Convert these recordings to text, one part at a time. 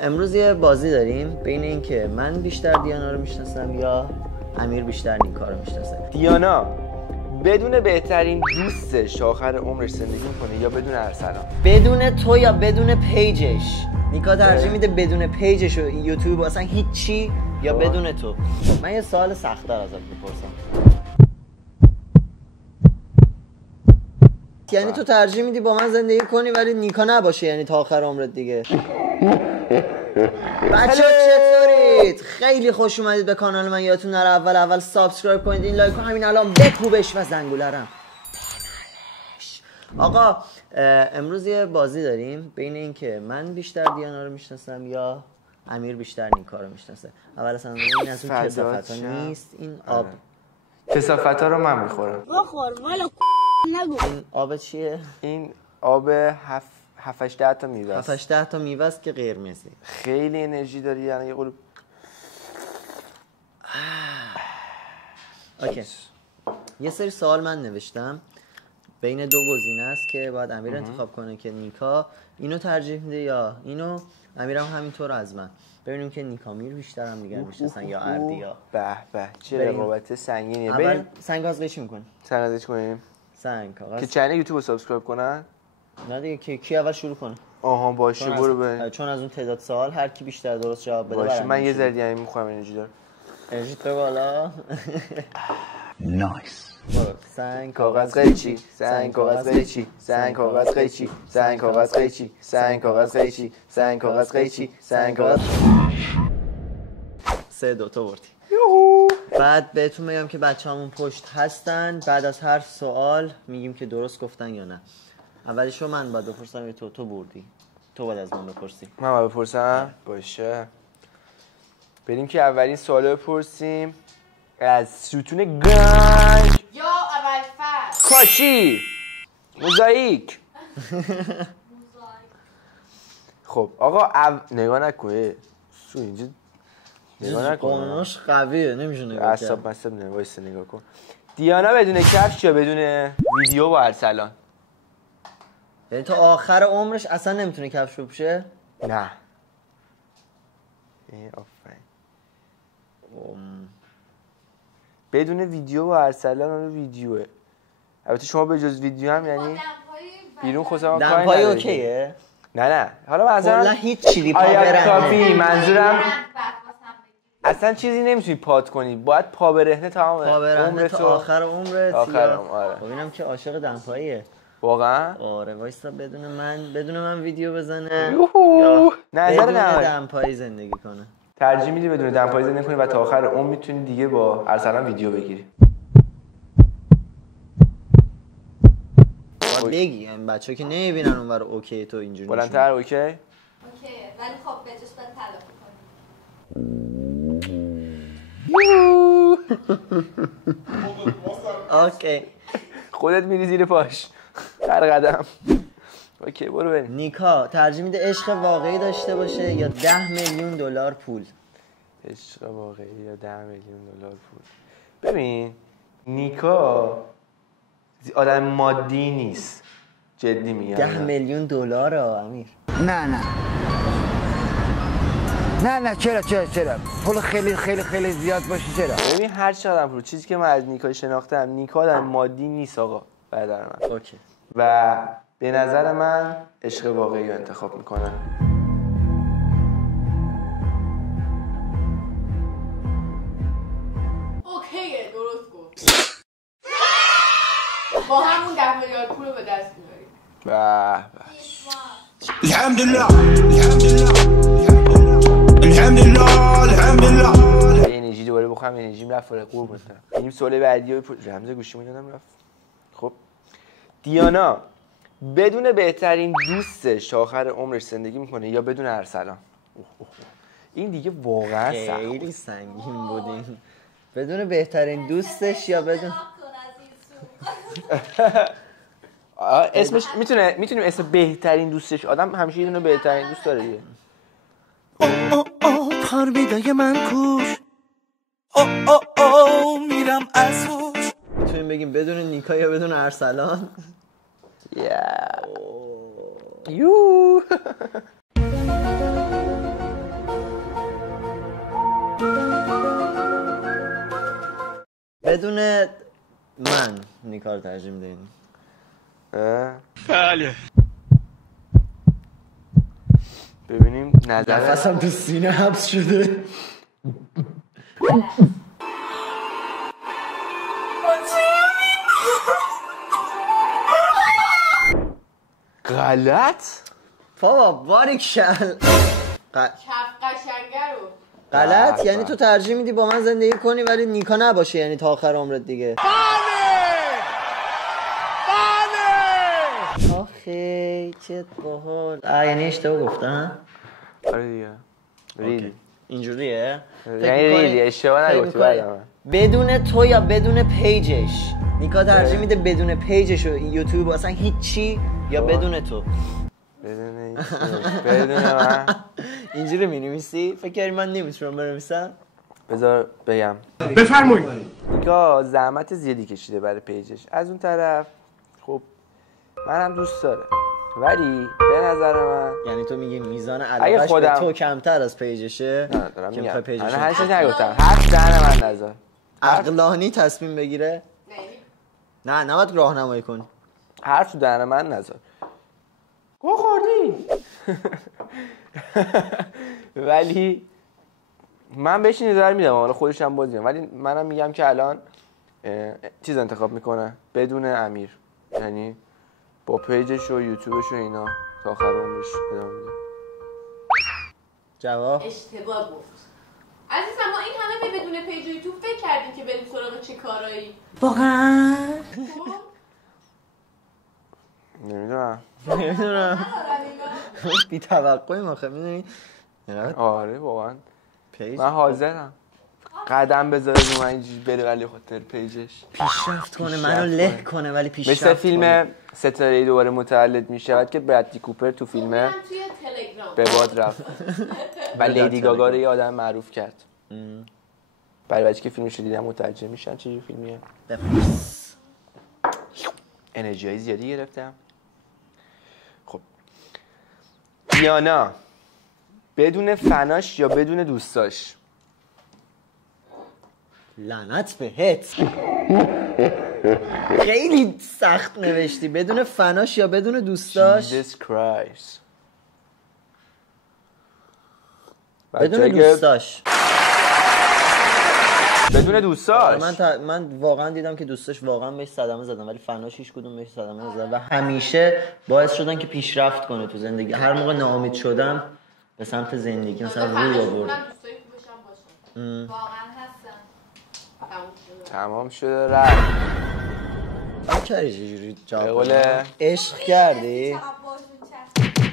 امروز یه بازی داریم بین این که من بیشتر دیانا رو میشناسم یا امیر بیشتر نیکا رو میشناسه. دیانا بدون بهترین دوستش آخر عمرش زندگی میکنه یا بدون ارسلان؟ بدون تو یا بدون پیجش؟ نیکا ترجیح میده بدون پیجش و یوتیوب اصلا هیچی یا بدون تو. من یه سوال سخت‌تر ازت میپرسم. یعنی تو ترجیح میدی با من زندگی کنی ولی نیکا نباشه، یعنی تا آخر عمرت دیگه؟ بچه چطورید؟ خیلی خوش اومدید به کانال من. یادتون نره اول سابسکرایب کنید، این لایک رو همین الان بکوبش و زنگولرم. آقا امروز یه بازی داریم بین این که من بیشتر دیانا رو میشناسم یا امیر بیشتر نیکا رو میشناسه. اول اصلا این از اون کثافت ها نیست، این آب. کثافت ها رو من میخورم. بخور والا نگو. این آب چیه؟ این آب 7-8 تا میوه است. 7-8 تا میوه است که قرمزه. خیلی انرژی داری، یعنی یه قلوب. اوکی. یه سری سوال من نوشتم، بین دو گزینه است که باید امیر انتخاب کنه که نیکا اینو ترجیح میده یا اینو. امیرم همینطور از من. ببینیم که نیکا میر بیشتر هم دیگر میشناسن یا اردیا. به به چه رقابت سنگینیه. اول سنگ کاغذ قیچی میکنیم. سنگ کاغذ کنیم. سنگ کاغذ که چنل یوتیوب رو سابسکرایب کنن. نه دیگه کی اول شروع کنه؟ آها باشه برو بریم. چون از اون تعداد سوال هر کی بیشتر درست جواب بده باشه. من یه ذره دیگه میخوام انرژی دارم. انرژی تو بالا. نایس. سنگ کاغذ قیچی، سنگ کاغذ قیچی، سنگ کاغذ قیچی، سنگ کاغذ قیچی، سنگ کاغذ قیچی، سنگ کاغذ قیچی، سنگ کاغذ 3-2 تو بردی. بعد بهتون میگم که بچه‌مون پشت هستن، بعد از هر سوال میگیم که درست گفتن یا نه. اولیشو من باید بپرسم یا تو بردی؟ تو باید از من بپرسی. من باید بپرسم؟ باشه. بریم که اولین سوال بپرسیم از ستون گنج یا اول فرد کاچی موزاییک. خب آقا نگاه نکنه سو اینجا نگاه نکنه، قانونش قویه نمیشه نگاه کرد. عصب وایس نگاه کن. دیانا بدون کفش یا بدون ویدیو با ارسلان؟ یعنی تا آخر عمرش اصلا نمیتونه کفش بپوشه؟ نه. بدون ویدیو با ارسلان اون ویدیوه. البته شما به جز ویدیو هم یعنی بیرون خودم کاری دمپایی اوکیه؟ نه حالا منظورم کلا هیچ چیزی پا برهنه. کافی منظورم اصلا چیزی نمیتونی پات کنی، باید پا برهنه تمام عمرت تا آخر عمرت. آره. ببینم که عاشق دمپاییه واقعا. آره وایسا بدون من ویدیو بزنه یا نظر بدون دمپایی زندگی کنه. ترجیح میدی بدون دمپایی زندگی کنی و تا آخر عمر میتونی دیگه با ارسلان ویدیو بگیری؟ بگی این بچه‌ها که نمیبینن اونور اوکی تو اینجوری بلندتر. اوکی اوکیه ولی خب به جز باید تلافی کنی. اوکی خودت میری زیر پاش هر قدم. اوکی برو بریم. نیکا ترجیح میده عشق واقعی داشته باشه یا 10 میلیون دلار پول؟ عشق واقعی یا 10 میلیون دلار پول؟ ببین نیکا آدم مادی نیست، جدی میگم. 10 میلیون دلار امیر؟ نه چرا پول خیلی زیاد باشه چرا؟ ببین هر چقدر پول، چیزی که من از نیکا شناختم، نیکا آدم مادی نیست آقا برادر من. اوکی. و به نظر من عشق واقعی رو انتخاب میکنم. اوکیه درست گفت. با همون 10 میلیارد پول رو به دست میاریم. به الحمدلله انرژی دوباره بخوام، انرژیم رفت قربونت برم. این سوال بعدی رو رمز گوشیمو یادم رفت. خب دیانا بدون بهترین دوستش تا آخر عمرش زندگی میکنه یا بدون ارسلان؟ این دیگه واقعا خیلی سنگین بودین. بدون بهترین دوستش یا بدون اسمش میتونیم اسم بهترین دوستش، آدم همیشه یه دونه بهترین دوست داره دیگه. پارمیدای من کوش میرم ازوش. میتونیم بگیم بدون نیکا یا بدون ارسلان؟ یو بدون من نیکا رو ترجیح میدین؟ بله. ببینیم نظر نفسم تو سینه حبس شده. غلط؟ بابا باریکشل. کف قشنگه رو غلط؟ یعنی تو ترجیح میدی با من زندگی کنی ولی نیکا نباشه، یعنی تا آخر عمرت دیگه؟ آخه چه باحال. یعنی اشتباه گفتم؟ آره دیگه ریدی. اینجوریه؟ یعنی ریدی اشتباه نگفتی. بدون تو یا بدون پیجش؟ نیکا ترجیح میده بدون پیجش و یوتیوب اصلا هیچی یا بدون تو؟ بدون من. اینجوری می‌نویسی؟ فکر کردی من نمیتونم بنویسم؟ بذار بگم. بفرمایید. نیکا زحمت زیادی کشیده برای پیجش. از اون طرف خب منم دوست داره، ولی به نظر من یعنی تو میگی میزان علاقه‌اش به تو کمتر از پیجشه؟ نه دارم که میگم. میخوای پیجش من هرچی نگفتم. حرف دهن من نذار. عقلانی تصمیم بگیره؟ نه نباید راهنمایی کنی. حرف تو دهن من نذار. گو خوردی. ولی من بهش نظر میدم، حالا خودش هم باز میدم، ولی منم میگم که الان چیز انتخاب میکنه بدون امیر، یعنی با پیجش و یوتیوبش و اینا تا آخر عمرش ادامه میده. جواب اشتباه گفت. عزیزم ما این همه به بدون پیج و یوتیوب فکر کردیم که بریم سراغ چه کارایی. واقعا نمیدونم بی توقعی مخه میدونی. آره واقعا پیج من حاضرم قدم بذاره رو من اینجوری بره ولی خاطر پیجش پیشرفت کنه، منو له کنه ولی پیشرفت مثل فیلم ستاره‌ای دوباره متولد میشود که برادلی کوپر تو فیلمه به باد رفت و لیدی گاگا رو یه آدم معروف کرد. برای بچه که فیلمش رو دیدن متوجه میشن چه فیلمیه. انرژی های زیادی گرفتم. خب دیانا بدون فناش یا بدون دوستاش؟ لعنت بهت. خیلی سخت نوشتی. بدون فناش یا بدون دوستاش؟ Jesus Christ. بدون دوستاش. بدون دوستاش. من واقعا دیدم که دوستاش واقعا بهش صدمه زدن ولی فناش هیچ کدوم بهش صدمه نزدن و همیشه باعث شدن که پیشرفت کنه تو زندگی. هر موقع ناامید شدم به سمت زندگی مثلا روی آورد. واقعا هستم. تمام شده رفت. چه جوری جواب قوله عشق کردی؟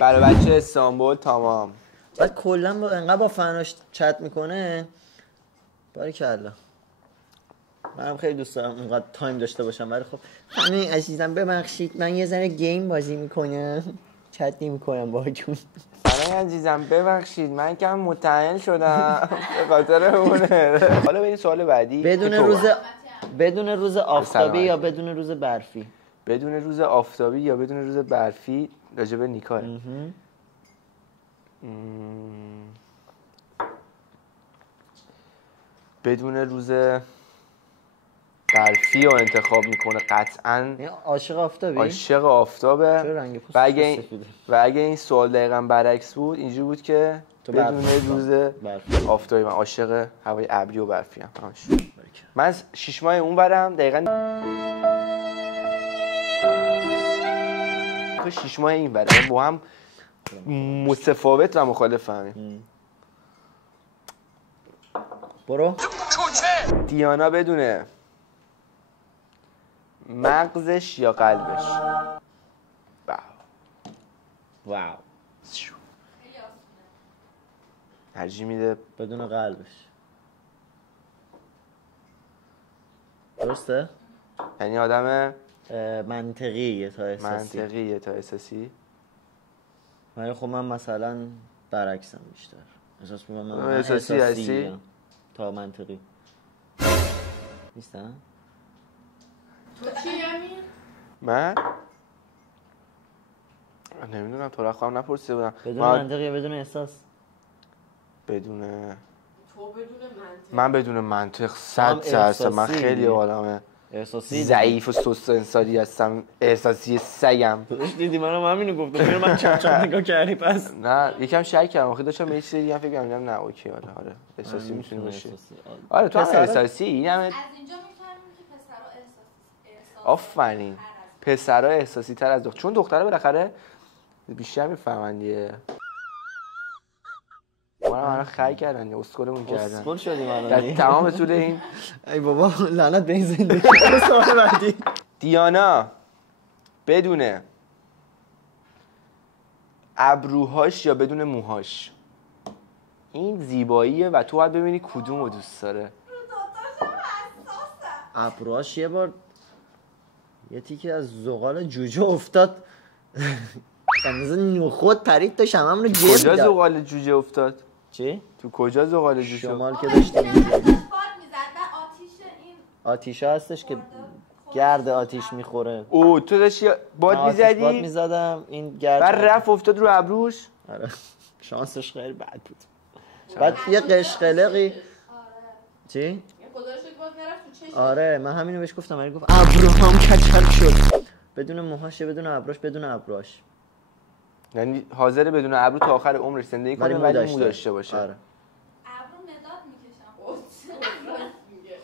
برای بچه استانبول تمام. بعد کلا با انقدر با فناش چت میکنه. باریکلا. منم خیلی دوست دارم اینقدر تایم داشته باشم ولی خب همین عزیزم ببخشید من یه ذره گیم بازی میکنم چت نمیکنم باهاتون. همین عزیزم ببخشید من کم متعهل شدم به خاطر اونه. حالا بریم سوال بعدی. بدون روز آفتابی یا بدون روز برفی؟ بدون روز آفتابی یا بدون روز برفی راجع به نیکاه. بدون روز برفی رو انتخاب میکنه قطعاً. عاشق آفتابی؟ عاشق آفتابه. چرا رنگ پوست و اگه این سوال دقیقاً برعکس بود اینجوری بود که بدون روز آفتابی من عاشق هوای ابری و برفی ام. من از 6 ماه اون برم دقیقاً 6 ماه این برم با هم متفاوت و مخالف همیم. برو. دیانا بدونه مغزش یا قلبش؟ واو. ترجیح میده بدون قلبش. درسته؟ یعنی آدم منطقیه تا احساسی. منطقیه تا احساسی. ولی خب من مثلا برعکسم بیشتر. احساس میکنم من احساسی هستی تا منطقی. نیستم؟ تو چی یعنی؟ من نمیدونم تو را خواهم نپرسیده بودم. بدون منطقی یا بدون احساس؟ بدون تو بدون منطق. من بدون منطق 100%. من احساسی خیلی دیگه. آدم احساسی ضعیف و سست انسانی هستم، احساسی سگم. دیدی منم همینو گفتم. من چپ نگاه کردی پس. نه یکم شک کردم، آخه داشتم به یه چیز دیگه فکر کردم. نه اوکی آره احساسی میتونه باشه. آره تو هم احساسی. این همه از اینجا میفهمیم که پسرها احساس آفرین، پسرها احساسی تر از دختر، چون دخترها بالاخره بیشتر میفهمن دیگه. ما رو الان خر کردن یا اسکلمون کردن. اسکل شدیم الان. در تمام طول این ای بابا لعنت به این زندگی. سوال بعدی. دیانا بدون ابروهاش یا بدون موهاش؟ این زیباییه و تو باید ببینی کدومو دوست داره. ابروهاش یه بار یه تیکه از زغال جوجه افتاد. اندازه نخود پرید تا شمعمون رو گرد کجا داد. زغال جوجه افتاد؟ چی؟ تو کجا زغال جوجه؟ شمال که داشتیم باد میزد و آتیش این آتیشه هستش که گرد آتیش میخوره. او تو داشتی باد باد میزدی میزدم این گرد بعد رفت افتاد رو ابروش. آره شانسش خیلی بد بود. بعد یه قشقلقی چی؟ یه خدا رو شکر باز نرفت تو چشم. آره من همینو بهش گفتم، ولی گفت ابروهام کچل شد. بدون موهاشه بدون ابروش بدون ابروش. یعنی حاضر بدون ابرو تا آخر عمرش زندگی کنه ولی مو داشته باشه. آره. ابرو مداد میکشم.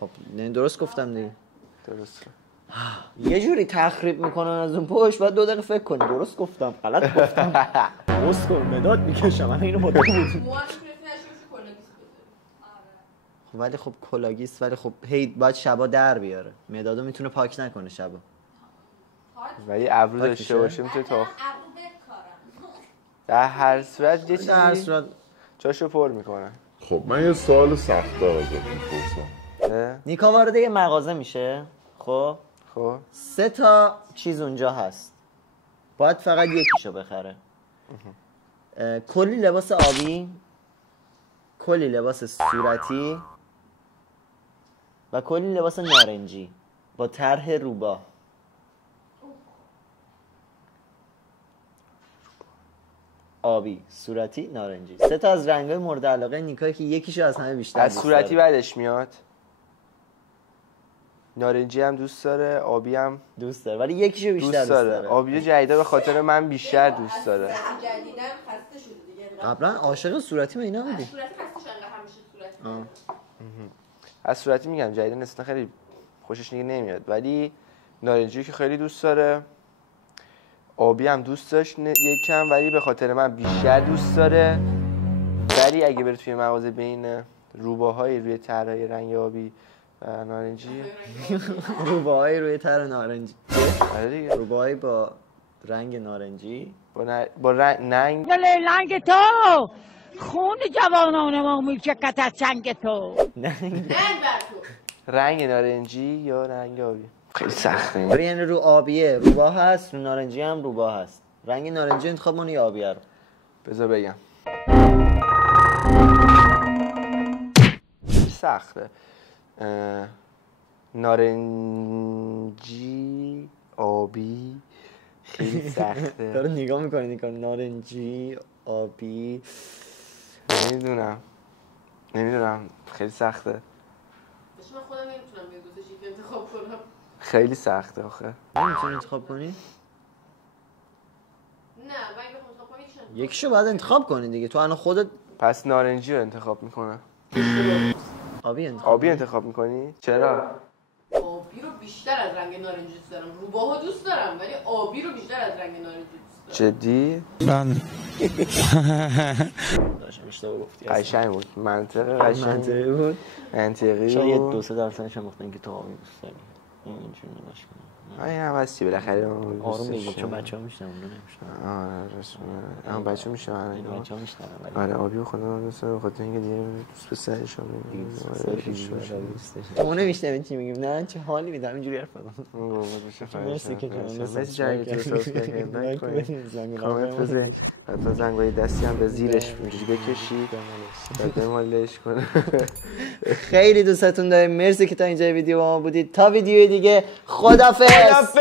خب نه درست گفتم دیگه. درست. یه جوری تخریب میکنن از اون پشت، بعد 2 دقیقه فکر کنی درست گفتم غلط گفتم. درست کن مداد میکشم. من اینو با تو بود. موهاش میتونستی نشوش کلاگیس بذاری. خب ولی خب کلاگیست، ولی خب هی باید شبا در بیاره. مدادو میتونه پاک نکنه شبا. ولی ابرو پاک داشته میشه؟ باشه میتونه تا ابرو بکارم. در هر صورت یه در هر چیزی صورت جاشو پر میکنه. خب من یه سوال سخت‌تر ازت میپرسم. نیکا وارد یه مغازه میشه. خب خب 3 تا چیز اونجا هست، باید فقط یکیشو بخره. کلی لباس آبی، کلی لباس صورتی و کلی لباس نارنجی با طرح روباه. آبی، صورتی، نارنجی. 3 تا از رنگ‌های مورد علاقه نیکا که یکیشو از همه بیشتر از دوست صورتی داره. بعدش میاد. نارنجی هم دوست داره، آبی هم دوست داره ولی یکیشو بیشتر دوست داره. آبی جدیدا به خاطر من بیشتر دوست داره. جدیدم خسته شده دیگه. قبلا عاشق صورتی و اینا بودی؟ صورتی خسته شدن همیشه صورتی. از صورتی میگم جدیدا اصلا خیلی خوشش دیگه نمیاد، ولی نارنجی که خیلی دوست داره. آبی هم دوست داشت یکم ولی به خاطر من بیشتر دوست داره. ولی اگه بره توی مغازه بین روباهای روی طرحهای رنگ آبی و نارنجی، روباهایی روی طرح نارنجی، آره دیگه روباهایی با رنگ نارنجی، با ننگ لنگ تو خون جوانان ما میچکد از چنگ تو. ننگ رنگ بر تو. رنگ نارنجی یا رنگ آبی. خیلی سخته این. آره یعنی رو آبیه روباه هست، رو نارنجی هم روباه هست. رنگ نارنجی انتخاب کنی یا آبیه رو؟ بذار بگم سخته. نارنجی آبی خیلی سخته. داره نگاه میکنی نارنجی آبی. نمیدونم خیلی سخته. من خودم نمیتونم یه دوتا چیز انتخاب کنم. خیلی سخته آخه. نمیتونی انتخاب کنی؟ نه من بخوام انتخاب کنم یکیشو باید انتخاب کنی دیگه. تو الان خودت پس نارنجی رو انتخاب میکنم. آبی انتخاب آبی انتخاب میکنی؟ چرا؟ آبی رو بیشتر از رنگ نارنجی دوست دارم. روباهو دوست دارم ولی آبی رو بیشتر از رنگ نارنجی دوست دارم. جدی؟ داشتم اشتباه گفتی. قشنگ بود. منطقی قشنگ منطقی بود. منطقی شاید بود. 2-3 درصدش هم گفتن که تو آبی دوست داری. اینجوری نگاش کن. این هم هستی بالاخره آروم بگید چون بچه‌ها میشنون اونو نمیشنون. آره راست میگی. اما بچه‌ها میشنون اینا. بچه‌ها میشنون ولی آره آبی خودم دوست دارم بخاطر اینکه دیگه دوست پسرشون اون نمیشنون چی میگیم. نه چه حالی میدم اینجوری حرف بزنم. مرسی که مرسی جایی که سبسکرایب کردید. لایک کنید. کامنت کنید. بزنید. حتی زنگوله دستی هم به زیرش بکشید. بعد بمالش کنه. خیلی دوستتون داریم. مرسی که تا اینجا ویدیو با ما بودید. تا ویدیوی دیگه خدافظ.